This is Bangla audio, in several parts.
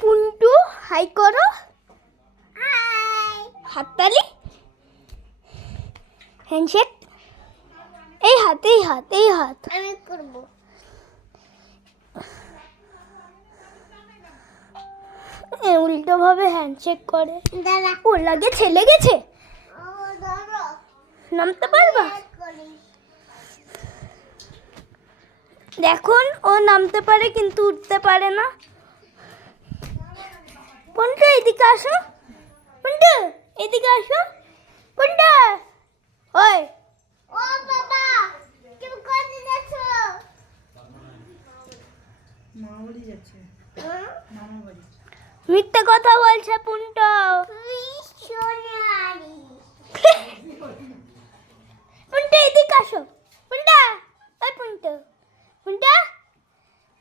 পুন্টু হাই করো, হাততালি, হ্যান্ডশেক, এই হাত এই হাত এই হাত আমি করব। উল্টো ভাবে হ্যান্ডশেক করে। দাঁড়া, ওর লাগে ছেলে গেছে, দাঁড়া, নামতে পারবা? করি। দেখুন ও নামতে পারে কিন্তু উঠতে পারে না। পুন্টু এদিকে আসো, পুন্টু এদিকে আসো, পুন্টু ওই ও বাবা, তুমি কোথায় যাচ্ছ? মামা বাড়ি যাচ্ছে, মামা বাড়ি। মিথ্যে কথা বলছে পুন্টু। সোনারি। পুন্টু এদিকে আসো, পুন্টা ওই পুন্টু, পুন্টা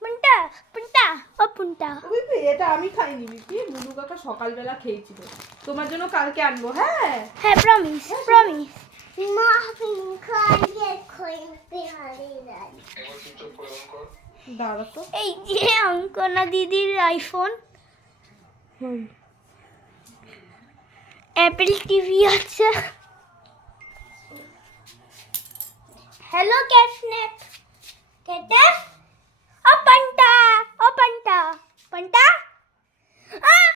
পুন্টা পুন্টা ও পুন্টা। বিপি এটা আমি খাইনি বিপি, মুনু কাকা সকালবেলা খেয়েছিল, তোমার জন্য কালকে আনবো। হ্যাঁ হ্যাঁ প্রমিস প্রমিস। মা খাইয়ে খুঁজতে হারিয়ে যায়। দাঁড়া তো। এই যে অঙ্কনা দিদির আইফোন, অ্যাপেল টিভি আছে। হ্যালো ক্যাটনেট, ক্যাট ও পান্টা, ও পান্টা, পান্টা